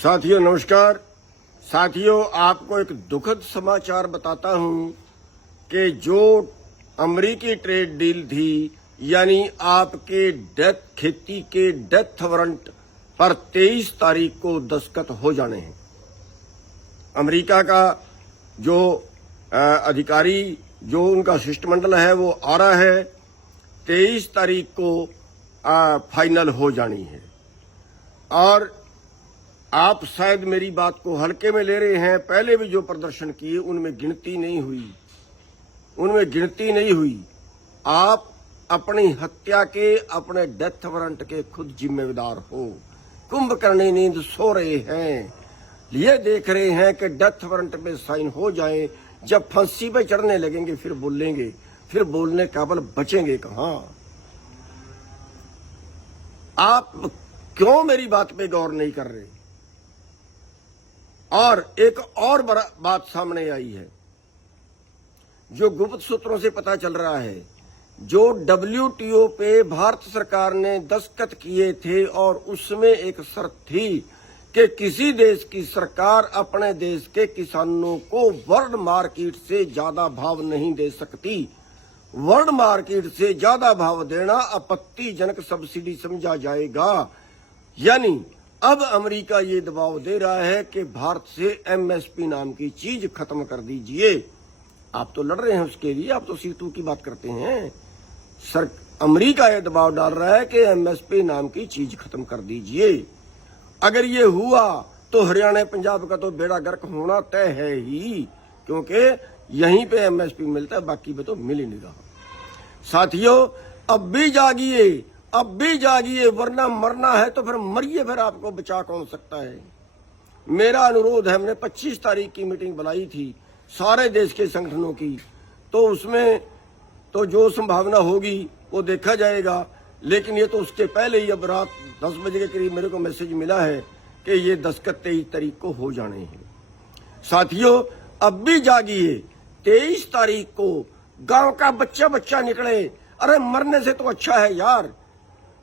साथियों नमस्कार। साथियों, आपको एक दुखद समाचार बताता हूं कि जो अमेरिकी ट्रेड डील थी, यानी आपके खेती के डेथ वारंट पर 23 तारीख को दस्तखत हो जाने हैं। अमेरिका का जो अधिकारी, जो उनका शिष्टमंडल है, वो आ रहा है। 23 तारीख को फाइनल हो जानी है। और आप शायद मेरी बात को हल्के में ले रहे हैं। पहले भी जो प्रदर्शन किए उनमें गिनती नहीं हुई। आप अपनी हत्या के, अपने डेथ वारंट के खुद जिम्मेदार हो। कुंभकर्ण नींद सो रहे हैं, ये देख रहे हैं कि डेथ वारंट में साइन हो जाए। जब फांसी पे चढ़ने लगेंगे फिर बोलेंगे, फिर बोलने काबिल बचेंगे कहां। आप क्यों मेरी बात पे गौर नहीं कर रहे? और एक और बड़ा बात सामने आई है, जो गुप्त सूत्रों से पता चल रहा है। जो WTO पे भारत सरकार ने दस्तखत किए थे और उसमें एक शर्त थी कि किसी देश की सरकार अपने देश के किसानों को वर्ल्ड मार्केट से ज्यादा भाव नहीं दे सकती। वर्ल्ड मार्केट से ज्यादा भाव देना आपत्तिजनक सब्सिडी समझा जाएगा। यानी अब अमेरिका ये दबाव दे रहा है कि भारत से MSP नाम की चीज खत्म कर दीजिए। आप तो लड़ रहे हैं उसके लिए, आप तो C2 की बात करते हैं। अमेरिका ये दबाव डाल रहा है कि MSP नाम की चीज खत्म कर दीजिए। अगर ये हुआ तो हरियाणा पंजाब का तो बेड़ा गर्क होना तय है ही, क्योंकि यहीं पे MSP मिलता है, बाकी पे तो मिल ही नहीं रहा। साथियों, अब भी जागिए, वरना मरना है तो फिर मरिए। फिर आपको बचा कौन सकता है? मेरा अनुरोध है, हमने 25 तारीख की मीटिंग बुलाई थी सारे देश के संगठनों की, तो उसमें तो जो संभावना होगी वो देखा जाएगा। लेकिन ये तो उसके पहले ही अब रात 10 बजे के करीब मेरे को मैसेज मिला है कि ये दस्तखत 23 तारीख को हो जाने हैं। साथियों, अब भी जागिए। 23 तारीख को गांव का बच्चा निकले। अरे मरने से तो अच्छा है यार,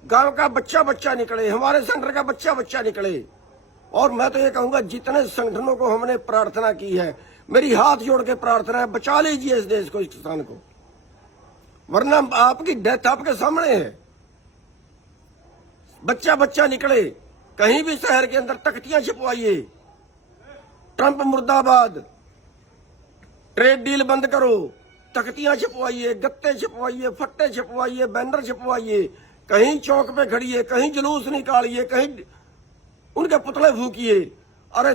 गांव का बच्चा निकले, हमारे संगठन का बच्चा निकले। और मैं तो ये कहूंगा, जितने संगठनों को हमने प्रार्थना की है, मेरी हाथ जोड़ के प्रार्थना है, बचा लीजिए इस देश को, इस किसान को, वरना आपकी डेथ आपके सामने है। बच्चा निकले। कहीं भी शहर के अंदर तख्तियां छिपवाइए, ट्रंप मुर्दाबाद, ट्रेड डील बंद करो, तख्तियां छिपवाइए, गत्ते छिपवाइए, फट्टे छिपवाइए, बैनर छिपवाइए, कहीं चौक पे खड़िए, कहीं जुलूस निकालिए, कहीं उनके पुतले फूकिए। अरे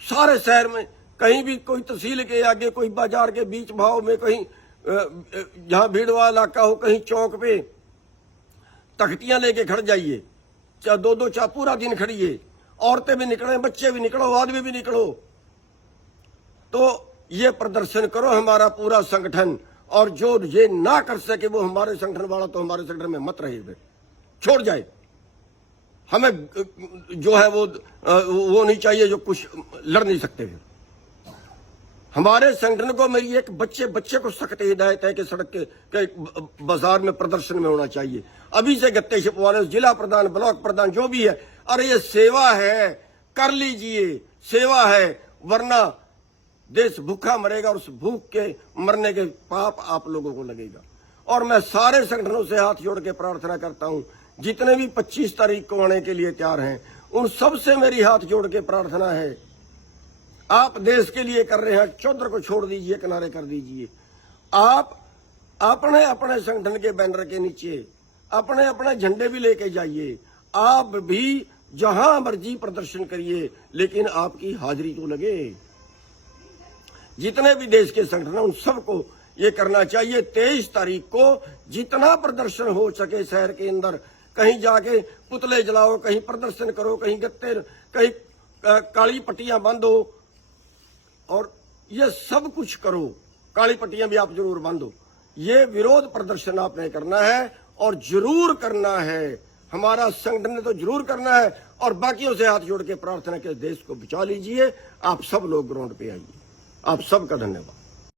सारे शहर में, कहीं भी कोई तहसील के आगे, कोई बाजार के बीच भाव में, कहीं जहां भीड़ वाला इलाका हो, कहीं चौक पे तख्तियां लेके खड़ जाइए। चाहे दो चाहे पूरा दिन खड़िए। औरतें भी निकले, बच्चे भी निकलो, आदमी भी निकलो। तो ये प्रदर्शन करो हमारा पूरा संगठन। और जो ये ना कर सके वो हमारे संगठन वाला तो हमारे संगठन में मत रहे, छोड़ जाए। हमें जो है वो नहीं चाहिए जो कुछ लड़ नहीं सकते हैं। हमारे संगठन को, मेरी एक बच्चे को सख्त हिदायत है कि सड़क के बाजार में प्रदर्शन में होना चाहिए। अभी से गत्ते छिपवाने, जिला प्रधान, ब्लॉक प्रधान जो भी है, अरे ये सेवा है, कर लीजिए, सेवा है, वरना देश भूखा मरेगा और उस भूख के मरने के पाप आप लोगों को लगेगा। और मैं सारे संगठनों से हाथ जोड़ के प्रार्थना करता हूं, जितने भी 25 तारीख को आने के लिए तैयार हैं, उन सब से मेरी हाथ जोड़ के प्रार्थना है, आप देश के लिए कर रहे हैं, चौधर को छोड़ दीजिए, किनारे कर दीजिए। आप अपने अपने संगठन के बैनर के नीचे अपने अपने झंडे भी लेके जाइए। आप भी जहां मर्जी प्रदर्शन करिए, लेकिन आपकी हाजिरी तो लगे। जितने भी देश के संगठन हैं, उन सबको ये करना चाहिए। 23 तारीख को जितना प्रदर्शन हो सके शहर के अंदर, कहीं जाके पुतले जलाओ, कहीं प्रदर्शन करो, कहीं गत्ते, कहीं काली पट्टियां बांधो, और ये सब कुछ करो। काली पट्टियां भी आप जरूर बांधो। ये विरोध प्रदर्शन आपने करना है और जरूर करना है। हमारा संगठन ने तो जरूर करना है। और बाकियों से हाथ जोड़ के प्रार्थना के देश को बचा लीजिए। आप सब लोग ग्राउंड पे आइए। आप सबका धन्यवाद।